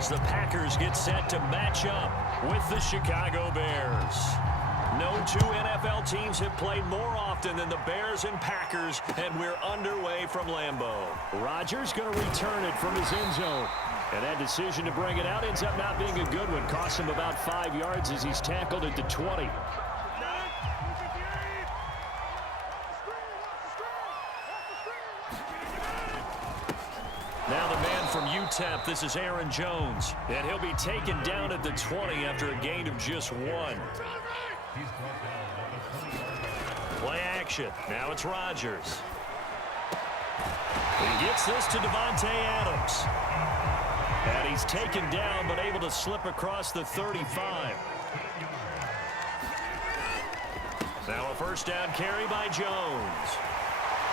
as the Packers get set to match up with the Chicago Bears. No two NFL teams have played more often than the Bears and Packers, and we're underway from Lambeau. Rodgers going to return it from his end zone. And that decision to bring it out ends up not being a good one. Cost him about 5 yards as he's tackled at the 20. Now the man from UTEP, this is Aaron Jones. And he'll be taken down at the 20 after a gain of just 1. Play action. Now it's Rodgers. He gets this to Davante Adams. And he's taken down, but able to slip across the 35. Now a first down carry by Jones.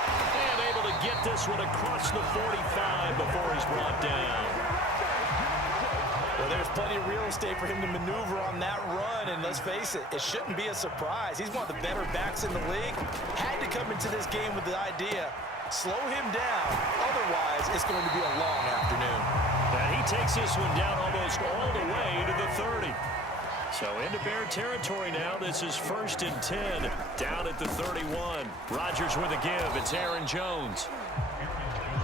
And able to get this one across the 45 before he's brought down. Well, there's plenty of real estate for him to maneuver on that run, and let's face it, it shouldn't be a surprise. He's one of the better backs in the league. Had to come into this game with the idea, slow him down, otherwise it's going to be a long afternoon. And he takes this one down almost all the way to the 30. So into Bear territory now. This is 1st and 10 down at the 31. Rodgers with a give. It's Aaron Jones.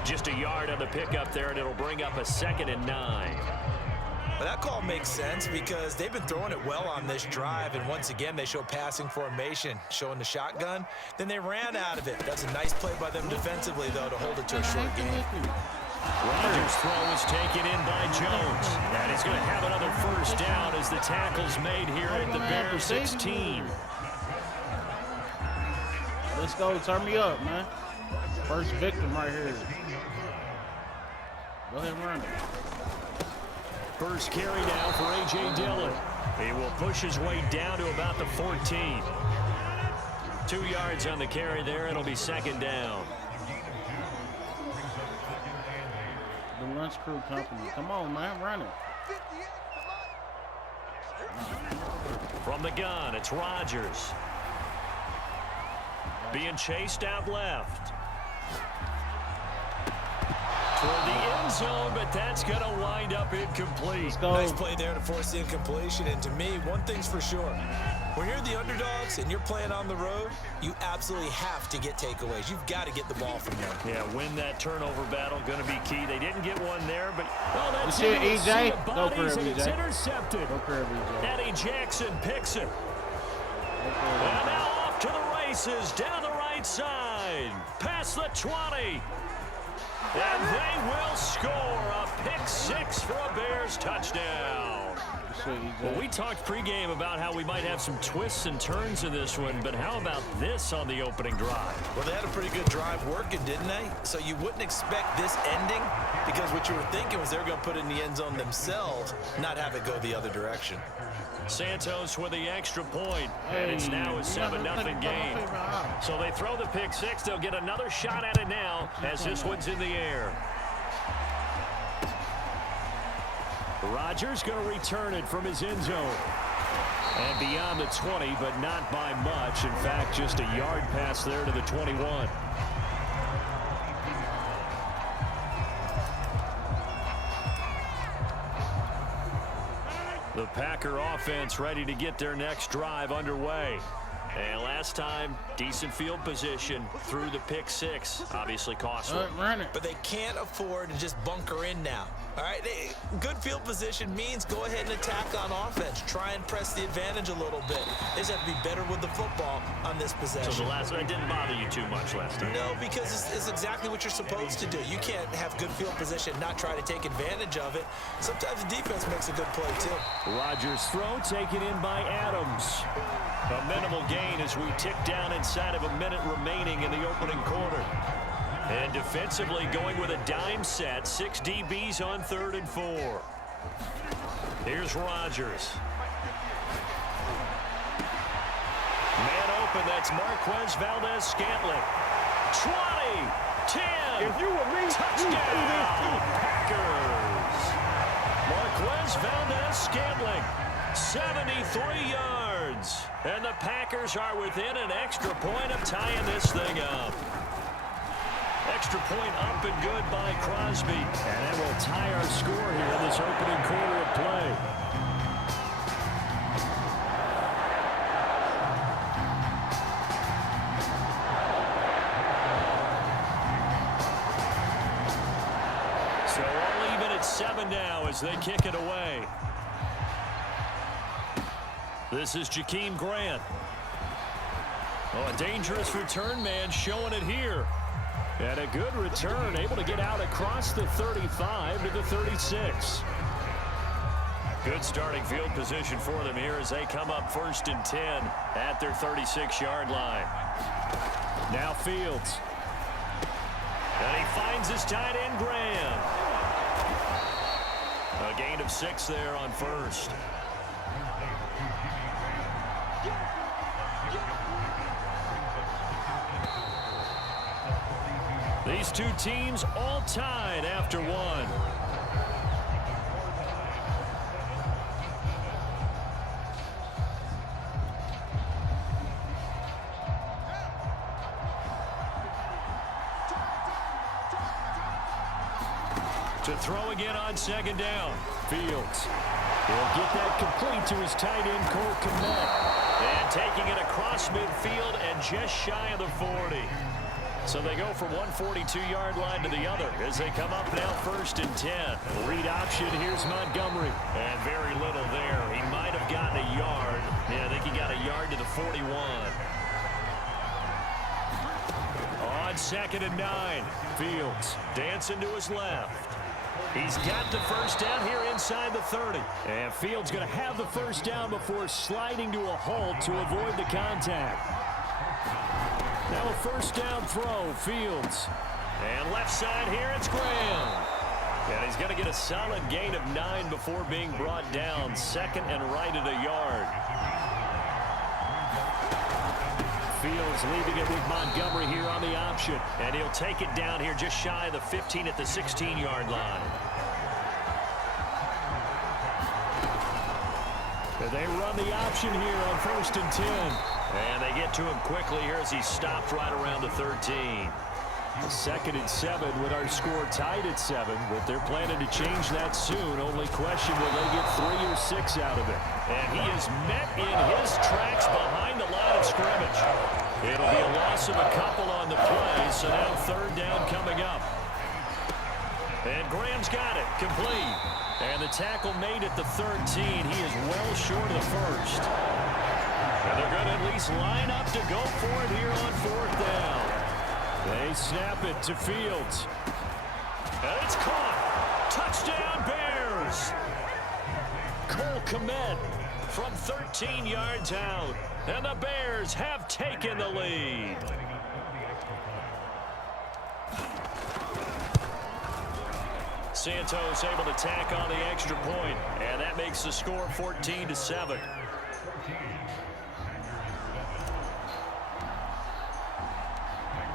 Just a yard on the pickup there, and it'll bring up a 2nd and 9. Well, that call makes sense because they've been throwing it well on this drive, and once again they show passing formation, showing the shotgun. Then they ran out of it. That's a nice play by them defensively, though, to hold it to a short game. Rodgers' throw is taken in by Jones. And he's going to have another first down as the tackle's made here at the Bears 16. Let's go. Turn me up, man. First victim right here. Go ahead and run it. First carry now for A.J. Dillon. He will push his way down to about the 14. 2 yards on the carry there. It'll be 2nd down. The lunch crew company. Come on, man. Run it. From the gun, it's Rodgers. Being chased out left. Toward the end zone, but that's going to wind up incomplete. Nice play there to force the incompletion. And to me, one thing's for sure. When you're the underdogs and you're playing on the road, you absolutely have to get takeaways. You've got to get the ball from them. Yeah, win that turnover battle, going to be key. They didn't get one there, but that's it, EJ. Go for it, it's EJ. intercepted. Go for it, EJ. Eddie Jackson picks it. And now off to the races, down the right side, past the 20. And they will score a pick 6 for a Bears touchdown. Well, we talked pregame about how we might have some twists and turns in this one, but how about this on the opening drive? Well, they had a pretty good drive working, didn't they? So you wouldn't expect this ending because what you were thinking was they were going to put it in the end zone themselves, not have it go the other direction. Santos with the extra point, and it's now a 7-0 game. So they throw the pick 6. They'll get another shot at it now as this one's in the air. Rodgers going to return it from his end zone. And beyond the 20, but not by much. In fact, just a yard pass there to the 21. The Packer offense ready to get their next drive underway. And last time, decent field position through the pick 6. Obviously cost them. But they can't afford to just bunker in now. All right, good field position means go ahead and attack on offense. Try and press the advantage a little bit. They just have to be better with the football on this possession. So the last one didn't bother you too much last time? No, because it's exactly what you're supposed to do. You can't have good field position, not try to take advantage of it. Sometimes the defense makes a good play, too. Rodgers' throw taken in by Adams. A minimal gain as we tick down inside of a minute remaining in the opening quarter. And defensively going with a dime set. 6 DBs on 3rd and 4. Here's Rodgers. Man open, that's Marquez Valdez-Scantling. 20, 10, if you were me, touchdown, Packers. Marquez Valdez-Scantling, 73 yards. And the Packers are within an extra point of tying this thing up. Extra point up and good by Crosby. And that will tie our score here in this opening quarter. 7 now as they kick it away. This is Jakeem Grant. Oh, a dangerous return man showing it here. And a good return, able to get out across the 35 to the 36. Good starting field position for them here as they come up 1st and 10 at their 36-yard line. Now Fields. And he finds his tight end, Graham. A gain of 6 there on 1st. These two teams all tied after one. To throw again on 2nd down. Fields. He'll get that complete to his tight end, Cole Kmet. And taking it across midfield and just shy of the 40. So they go from one 42-yard line to the other as they come up now 1st and 10. Read option, here's Montgomery. And very little there. He might have gotten a yard. Yeah, I think he got a yard to the 41. On 2nd and 9, Fields dancing to his left. He's got the 1st down here inside the 30. And Fields going to have the 1st down before sliding to a halt to avoid the contact. Now a 1st down throw, Fields. And left side here, it's Graham. And he's going to get a solid gain of 9 before being brought down. 2nd and right at a yard. Fields leaving it with Montgomery here on the option. And he'll take it down here just shy of the 15 at the 16-yard line. And they run the option here on 1st and 10. And they get to him quickly here as he stopped right around the 13. 2nd and 7 with our score tied at 7. But they're planning to change that soon. Only question, will they get 3 or 6 out of it? And he is met in his tracks behind the line of scrimmage. It'll be a loss of a couple on the play. So now 3rd down coming up. And Graham's got it. Complete. And the tackle made at the 13. He is well short of the 1st. And they're going to at least line up to go for it here on 4th down. They snap it to Fields. And it's caught. Touchdown, Bears. Cole Kmet from 13 yards out. And the Bears have taken the lead. Santos able to tack on the extra point. And that makes the score 14-7.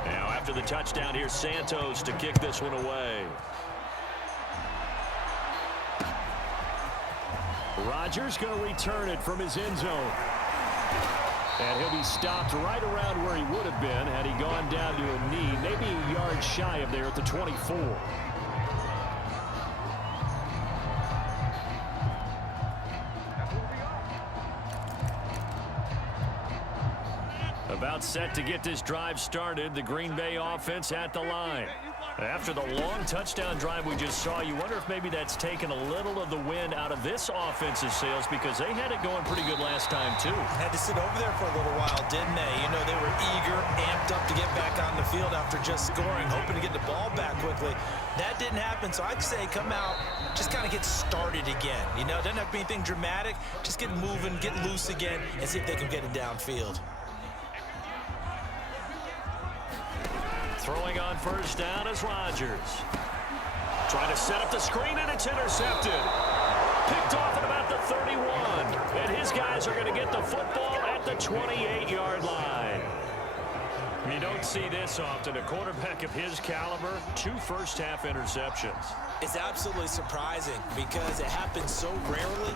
Now after the touchdown, here's Santos to kick this one away. Rodgers going to return it from his end zone. And he'll be stopped right around where he would have been had he gone down to a knee, maybe a yard shy of there at the 24. About set to get this drive started. The Green Bay offense at the line. After the long touchdown drive we just saw, you wonder if maybe that's taken a little of the wind out of this offense's sails because they had it going pretty good last time, too. Had to sit over there for a little while, didn't they? You know, they were eager, amped up to get back on the field after just scoring, hoping to get the ball back quickly. That didn't happen, so I'd say come out, just kind of get started again. You know, doesn't have to be anything dramatic. Just get moving, get loose again, and see if they can get it downfield. Throwing on 1st down is Rodgers. Trying to set up the screen, and it's intercepted. Picked off at about the 31. And his guys are going to get the football at the 28-yard line. You don't see this often. A quarterback of his caliber, 2 first-half interceptions. It's absolutely surprising because it happens so rarely.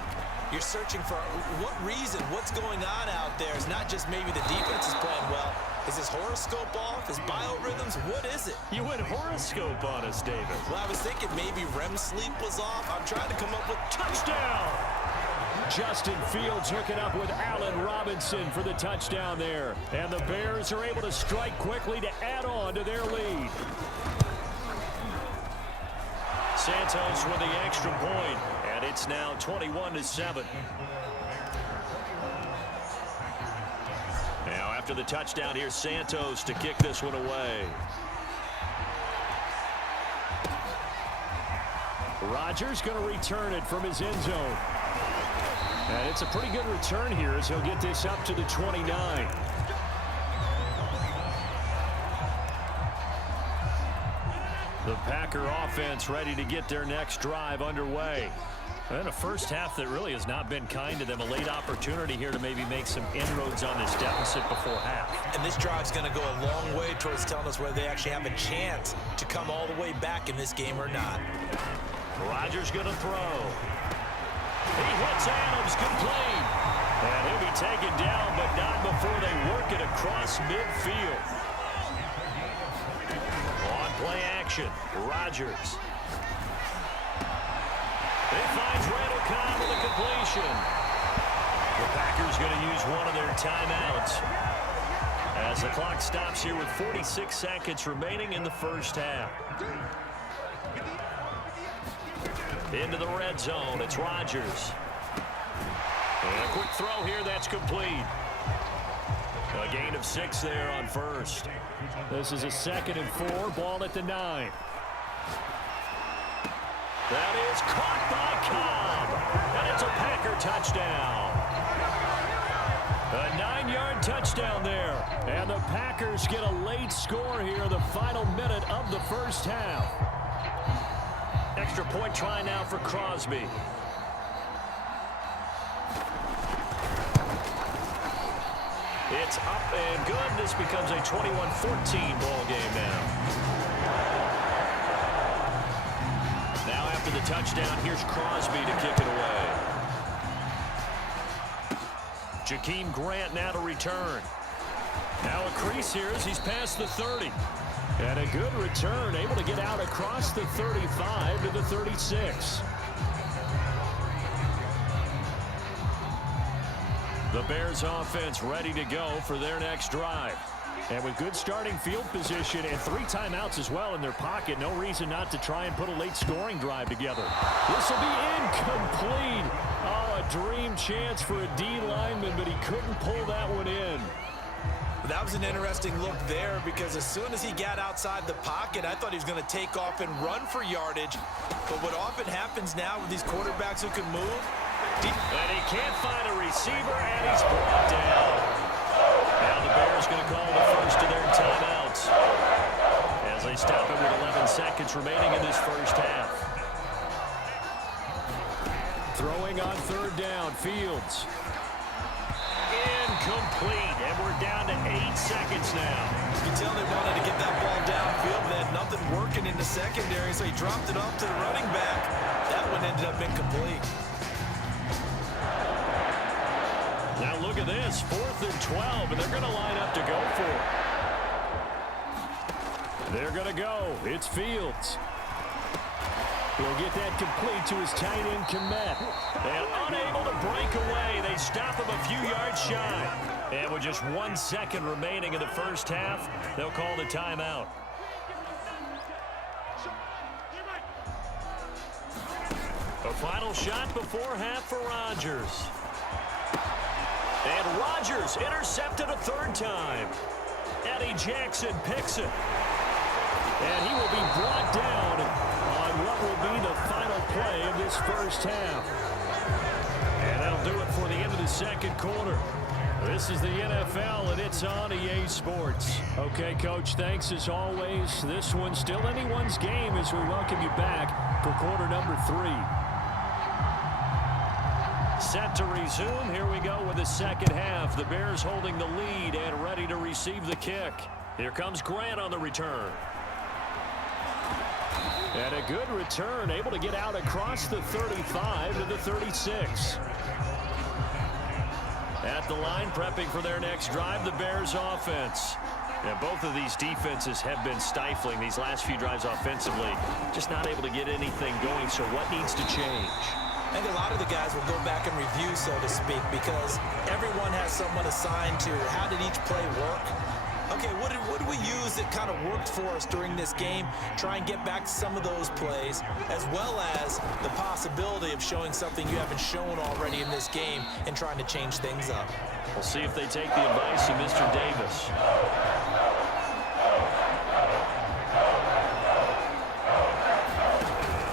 You're searching for what reason, what's going on out there. It's not just maybe the defense is playing well. Is his horoscope off? His biorhythms? What is it? You went horoscope on us, David. Well, I was thinking maybe REM sleep was off. I'm trying to come up with touchdown. Justin Fields hooking up with Allen Robinson for the touchdown there. And the Bears are able to strike quickly to add on to their lead. Santos Santos with the extra point, and it's now 21-7. Now after the touchdown, here's Santos to kick this one away. Rodgers going to return it from his end zone. And it's a pretty good return here as he'll get this up to the 29. The Packer offense ready to get their next drive underway. And a first half that really has not been kind to them. A late opportunity here to maybe make some inroads on this deficit before half. And this drive's going to go a long way towards telling us whether they actually have a chance to come all the way back in this game or not. Rodgers going to throw. He hits Adams complete. And he'll be taken down, but not before they work it across midfield. On play action, Rodgers. He finds Randall Cobb with a completion. The Packers going to use one of their timeouts as the clock stops here with 46 seconds remaining in the first half. Into the red zone, it's Rodgers. And a quick throw here, that's complete. A gain of 6 there on first. This is a 2nd and 4, ball at the 9. That is caught by Cobb. And it's a Packer touchdown. A 9-yard touchdown there. And the Packers get a late score here, the final minute of the first half. Extra point try now for Crosby. It's up and good. This becomes a 21-14 ball game now. Now after the touchdown, here's Crosby to kick it away. Jakeem Grant now to return. Now a crease here as he's past the 30. And a good return, able to get out across the 35 to the 36. The Bears offense ready to go for their next drive. And with good starting field position and 3 timeouts as well in their pocket, no reason not to try and put a late scoring drive together. This will be incomplete. Oh, a dream chance for a D lineman, but he couldn't pull that one in. That was an interesting look there because as soon as he got outside the pocket, I thought he was going to take off and run for yardage. But what often happens now with these quarterbacks who can move. And he can't find a receiver, and he's brought down. Now the Bears going to call the first of their timeouts as they stop it with 11 seconds remaining in this first half. Throwing on 3rd down, Fields. Incomplete, and we're down to 8 seconds now. You can tell they wanted to get that ball downfield. They had nothing working in the secondary, so he dropped it off to the running back. That one ended up incomplete. Now look at this, 4th and 12, and they're going to line up to go for it. They're going to go. It's Fields. He'll get that complete to his tight end, Kmet. And unable to break away. They stop him a few yards shy. And with just 1 second remaining in the first half, they'll call the timeout. A final shot before half for Rodgers. And Rodgers intercepted a 3rd time. Eddie Jackson picks it. And he will be brought down on what will be the final play of this first half. And that'll do it for the end of the 2nd quarter. This is the NFL, and it's on EA Sports. Okay, Coach, thanks as always. This one's still anyone's game as we welcome you back for quarter number 3. Set to resume. Here we go with the second half. The Bears holding the lead and ready to receive the kick. Here comes Grant on the return. And a good return, able to get out across the 35 to the 36. At the line, prepping for their next drive, the Bears offense. And both of these defenses have been stifling these last few drives offensively. Just not able to get anything going, so what needs to change? I think a lot of the guys will go back and review, so to speak, because everyone has someone assigned to how did each play work. Okay, what did we use that kind of worked for us during this game? Try and get back to some of those plays, as well as the possibility of showing something you haven't shown already in this game and trying to change things up. We'll see if they take the advice of Mr. Davis.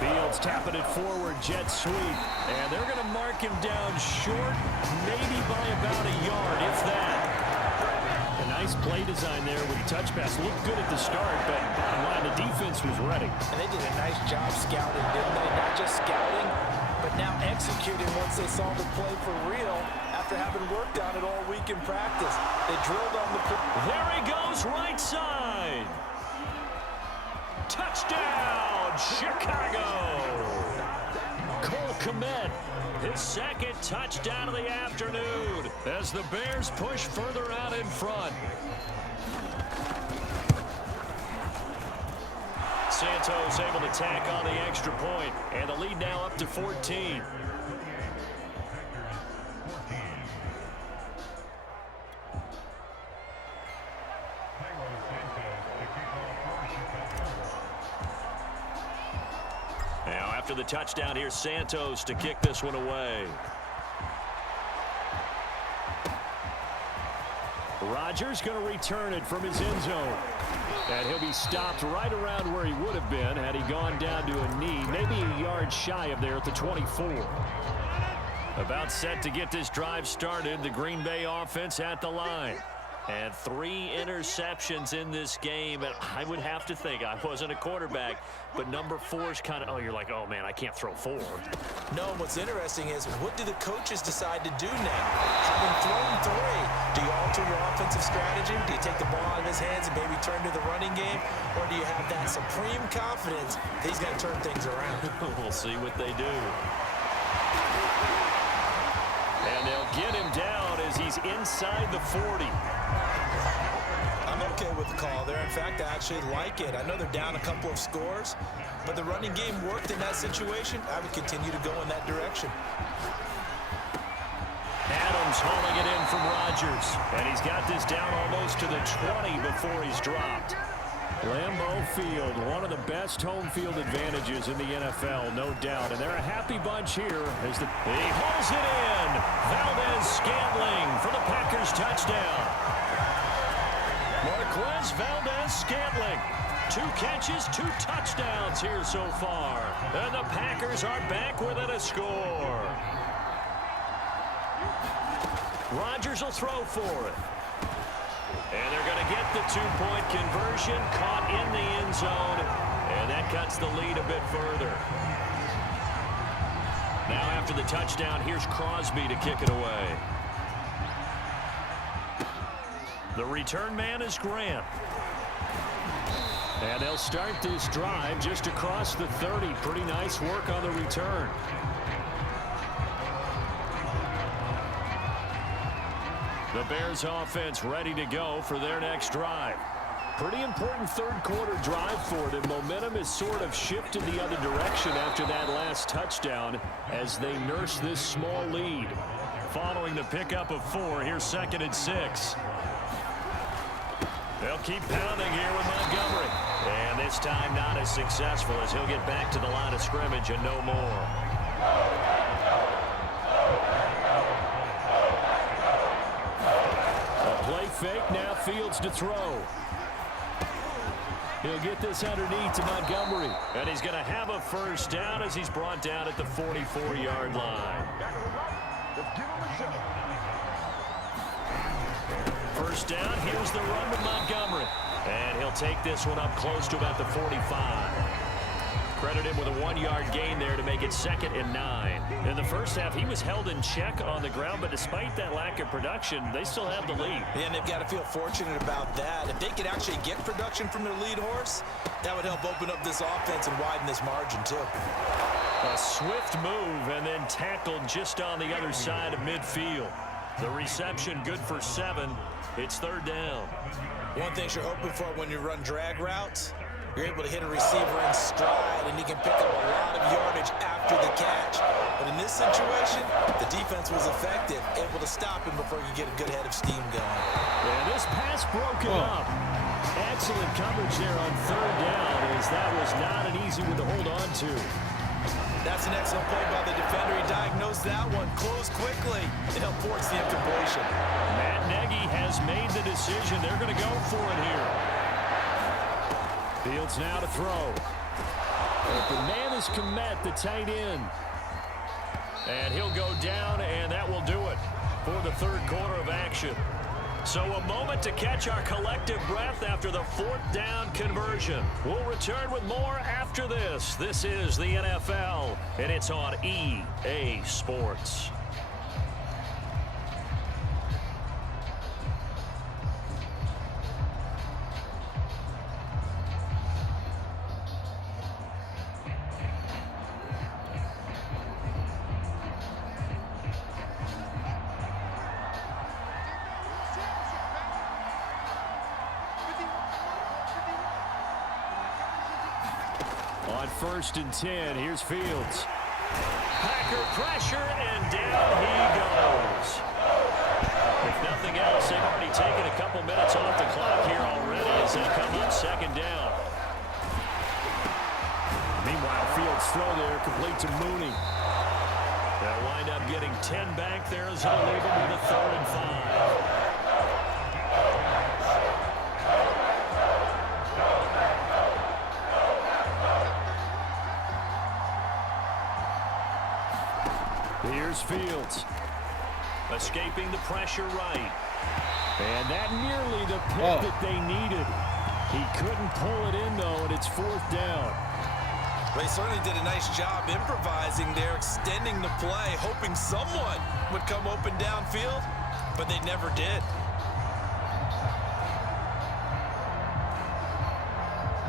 Fields tapping it forward, jet sweep. And they're going to mark him down short, maybe by about a yard, if that. A nice play design there with the touch pass. Looked good at the start, but bottom line, the defense was ready. And they did a nice job scouting, didn't they? Not just scouting, but now executing once they saw the play for real after having worked on it all week in practice. They drilled on the play. There he goes, right side. Touchdown, Chicago. Cole Kmet, his second touchdown of the afternoon as the Bears push further out in front. Santos able to tack on the extra point, and the lead now up to 14. Now after the touchdown, here's Santos to kick this one away. Rodgers going to return it from his end zone. And he'll be stopped right around where he would have been had he gone down to a knee, maybe a yard shy of there at the 24. About set to get this drive started, the Green Bay offense at the line. And 3 interceptions in this game, and I would have to think, I wasn't a quarterback, but number 4 is kind of, oh, you're like, oh, man, I can't throw 4. No, what's interesting is, what do the coaches decide to do now? Having thrown 3, do you alter your offensive strategy? Do you take the ball out of his hands and maybe turn to the running game? Or do you have that supreme confidence that he's going to turn things around? We'll see what they do. And they'll get him down as he's inside the 40. I'm okay with the call there. In fact, I actually like it. I know they're down a couple of scores, but the running game worked in that situation. I would continue to go in that direction. Adams hauling it in from Rodgers, and he's got this down almost to the 20 before he's dropped. Lambeau Field, one of the best home field advantages in the NFL, no doubt. And they're a happy bunch here as he hauls it in. Valdez-Scantling for the Packers touchdown. Marquez Valdez-Scantling. 2 catches, 2 touchdowns here so far. And the Packers are back within a score. Rodgers will throw for it. And they're going to get the 2-point conversion, caught in the end zone, and that cuts the lead a bit further. Now after the touchdown, here's Crosby to kick it away. The return man is Grant. And they'll start this drive just across the 30. Pretty nice work on the return. The Bears offense ready to go for their next drive. Pretty important third-quarter drive for them. Momentum has sort of shifted the other direction after that last touchdown as they nurse this small lead. Following the pickup of 4, here's 2nd and 6. They'll keep pounding here with Montgomery. And this time not as successful as he'll get back to the line of scrimmage and no more. Play fake, now Fields to throw. He'll get this underneath to Montgomery. And he's going to have a first down as he's brought down at the 44-yard line. First down, here's the run to Montgomery. And he'll take this one up close to about the 45. Credit him with a 1-yard gain there to make it 2nd and 9. In the first half, he was held in check on the ground, but despite that lack of production, they still have the lead. And they've got to feel fortunate about that. If they could actually get production from their lead horse, that would help open up this offense and widen this margin, too. A swift move and then tackled just on the other side of midfield. The reception good for 7. It's 3rd down. One thing you're hoping for when you run drag routes, you're able to hit a receiver in stride, and he can pick up a lot of yardage after the catch. But in this situation, the defense was effective, able to stop him before he could get a good head of steam going. And this pass broken up. Excellent coverage there on third down, as that was not an easy one to hold on to. That's an excellent play by the defender. He diagnosed that one, closed quickly, and helped force the incompletion. Matt Nagy has made the decision. They're going to go for it here. Fields now to throw. Open man is Komet, the tight end. And he'll go down, and that will do it for the third quarter of action. So a moment to catch our collective breath after the fourth down conversion. We'll return with more after this. This is the NFL, and it's on EA Sports. On 1st and 10, here's Fields. Packer pressure, and down he goes. If nothing else, they've already taken a couple minutes off the clock here already as they come up second down. Meanwhile, Fields' throw there complete to Mooney. They'll wind up getting 10 back there as they'll leave him with a 3rd and 5. Here's Fields, escaping the pressure right. And that nearly the pick that they needed. He couldn't pull it in, though, and it's 4th down. Well, he certainly did a nice job improvising there, extending the play, hoping someone would come open downfield, but they never did.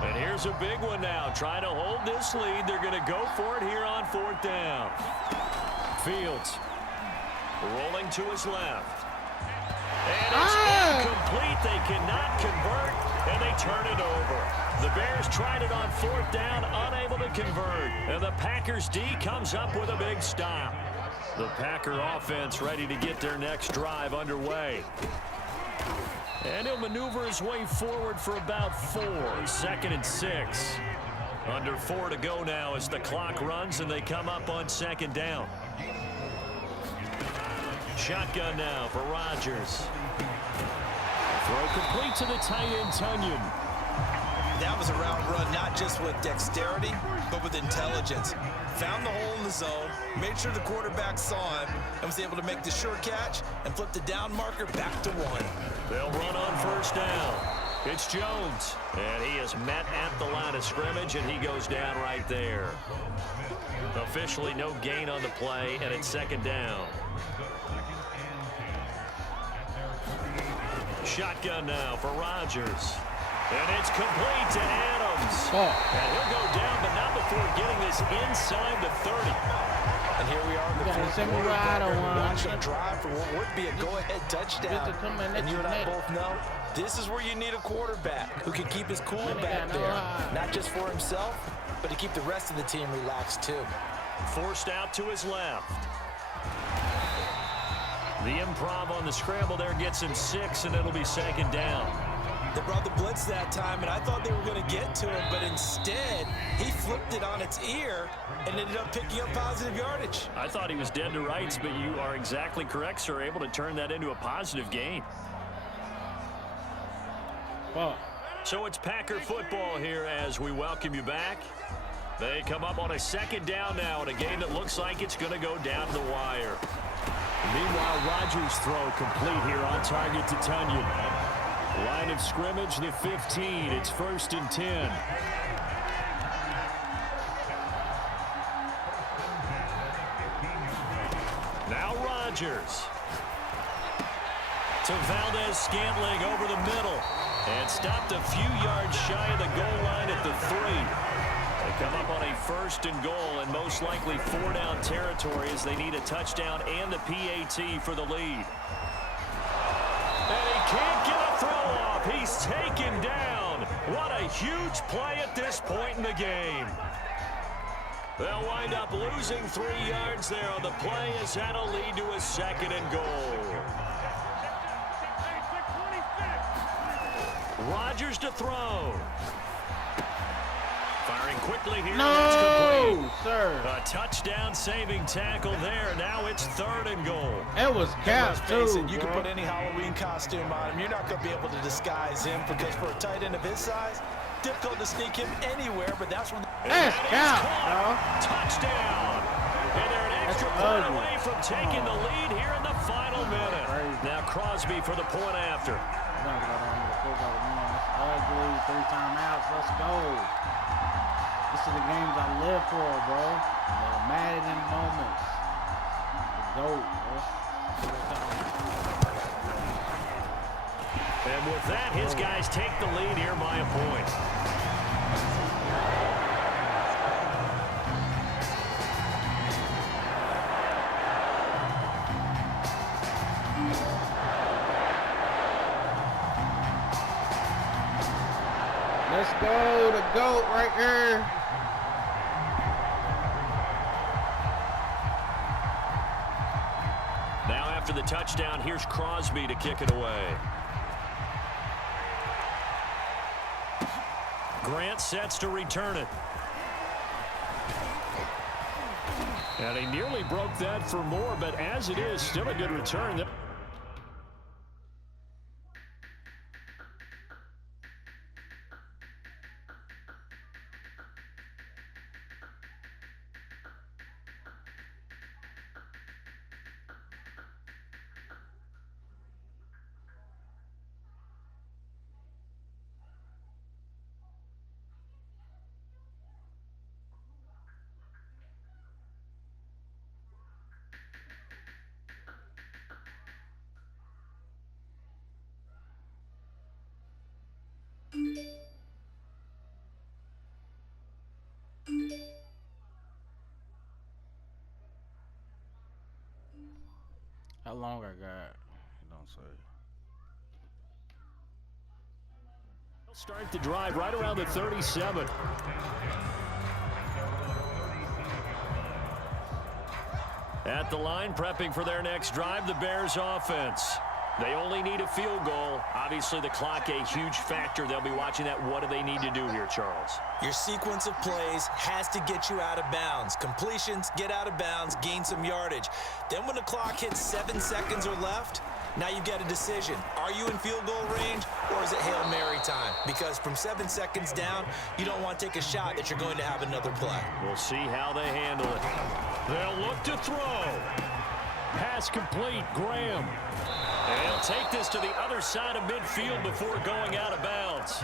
And here's a big one now. Trying to hold this lead. They're going to go for it here on 4th down. Fields rolling to his left. And it's incomplete. They cannot convert, and they turn it over. The Bears tried it on 4th down, unable to convert. And the Packers D comes up with a big stop. The Packer offense ready to get their next drive underway. And he'll maneuver his way forward for about 4. 2nd and 6. Under 4 to go now as the clock runs, and they come up on 2nd down. Shotgun now for Rodgers. Throw complete to the tight end, Tunyon. That was a route run, not just with dexterity, but with intelligence. Found the hole in the zone, made sure the quarterback saw him, and was able to make the sure catch and flip the down marker back to 1. They'll run on 1st down. It's Jones, and he is met at the line of scrimmage, and he goes down right there. Officially no gain on the play, and it's 2nd down. Shotgun now for Rodgers. And it's complete to Adams. And he'll go down, but not before getting this inside the 30. And here we are in the fourth quarter. Watching a drive for what would be a go-ahead touchdown. And you and I both know this is where you need a quarterback who can keep his cool back there. Not just for himself, but to keep the rest of the team relaxed too. Forced out to his left. The improv on the scramble there gets him 6, and it'll be 2nd down. They brought the blitz that time, and I thought they were going to get to him, but instead, he flipped it on its ear and ended up picking up positive yardage. I thought he was dead to rights, but you are exactly correct, sir. Able to turn that into a positive gain. So it's Packer football here as we welcome you back. They come up on a 2nd down now in a game that looks like it's going to go down to the wire. Meanwhile, Rodgers' throw complete here on target to Tunyon. Line of scrimmage, the 15. It's 1st and 10. Now Rodgers. To Valdez-Scantling over the middle. And stopped a few yards shy of the goal line at the 3. They come up on a 1st and goal and most likely 4-down territory as they need a touchdown and the PAT for the lead. And he can't get a throw off. He's taken down. What a huge play at this point in the game. They'll wind up losing 3 yards there on the play as that'll lead to a 2nd and goal. Rodgers to throw. Firing quickly here. That's complete. Sir. A touchdown-saving tackle there. Now it's 3rd and goal. It was capped, too, you can put any Halloween costume on him. You're not going to be able to disguise him because for a tight end of his size, difficult to sneak him anywhere, but that's when... That's capped, bro. Touchdown. And they're an extra point away from taking the lead here in the final minute. Now Crosby for the point after. Ugly, 3 timeouts. Let's go. This is the games I live for, bro. The Madden moments. The GOAT, bro. And with that, his guys take the lead here by a point. Let's go, the GOAT right here. Now after the touchdown, here's Crosby to kick it away. Grant sets to return it. And he nearly broke that for more, but as it is, still a good return. How long I got? Don't say. They'll start the drive right around the 37. At the line, prepping for their next drive, the Bears offense. They only need a field goal. Obviously, the clock a huge factor. They'll be watching that. What do they need to do here, Charles? Your sequence of plays has to get you out of bounds. Completions, get out of bounds, gain some yardage. Then when the clock hits 7 seconds or left, now you get a decision. Are you in field goal range or is it Hail Mary time? Because from 7 seconds down, you don't want to take a shot that you're going to have another play. We'll see how they handle it. They'll look to throw. Pass complete, Graham. And he'll take this to the other side of midfield before going out of bounds.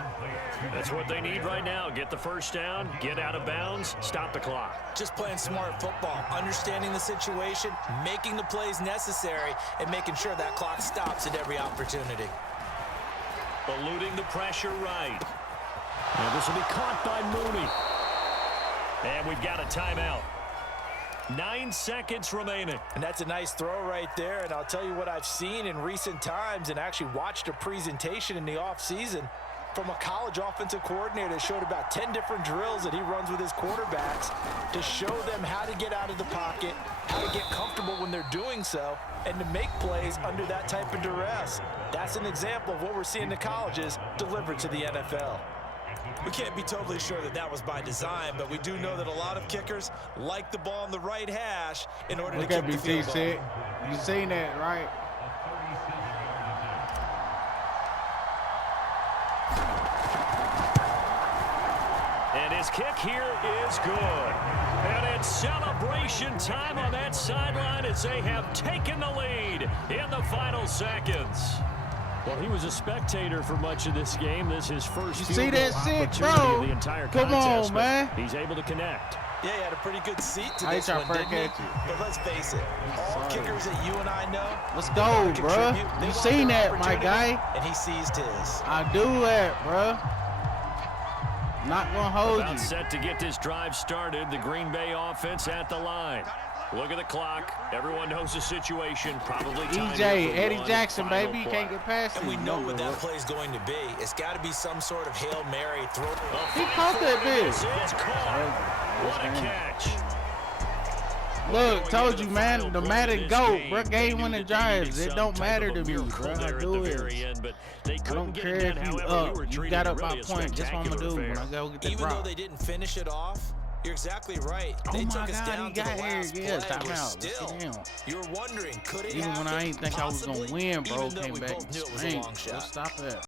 That's what they need right now. Get the first down, get out of bounds, stop the clock. Just playing smart football, understanding the situation, making the plays necessary, and making sure that clock stops at every opportunity. Eluding the pressure right. And this will be caught by Mooney. And we've got a timeout. 9 seconds remaining. And that's a nice throw right there. And I'll tell you what I've seen in recent times and actually watched a presentation in the offseason from a college offensive coordinator that showed about 10 different drills that he runs with his quarterbacks to show them how to get out of the pocket, how to get comfortable when they're doing so, and to make plays under that type of duress. That's an example of what we're seeing in the colleges delivered to the NFL. We can't be totally sure that that was by design, but we do know that a lot of kickers like the ball on the right hash in order to kick the field goal. You seen that, right? And his kick here is good. And it's celebration time on that sideline as they have taken the lead in the final seconds. Well, he was a spectator for much of this game. This is his first field goal opportunity bro? of the entire Come contest. on, man. He's able to connect. Yeah, he had a pretty good seat to this one, didn't he? But let's face it, all kickers that you and I know. Let's go, bro. You seen that, my guy. And he seized his. I do that, bro. Not gonna hold you. About set to get this drive started. The Green Bay offense at the line. Look at the clock. Everyone knows the situation. Probably time EJ, for Eddie one Jackson, final baby. You play. can't get past And him. we know what that play is going to be. It's got to be some sort of Hail Mary throw. He caught that This bitch. is caught. What a catch. Look, told you, man, the Madden GOAT, bro. Game-winning drives. It don't matter to me, bro. I do it. I don't care if you up. You got up by point. That's what I'm going to do when I go get that Even though rock. they didn't finish it off, you're exactly right. They Oh, took my us God, down he to got the here. last Yeah, play. time We're out. still, Look at him. you're wondering, could it Even when I happen? ain't think I was going to Possibly, win, bro, even though came we back both and knew it was a spanked. long shot. Let's stop that.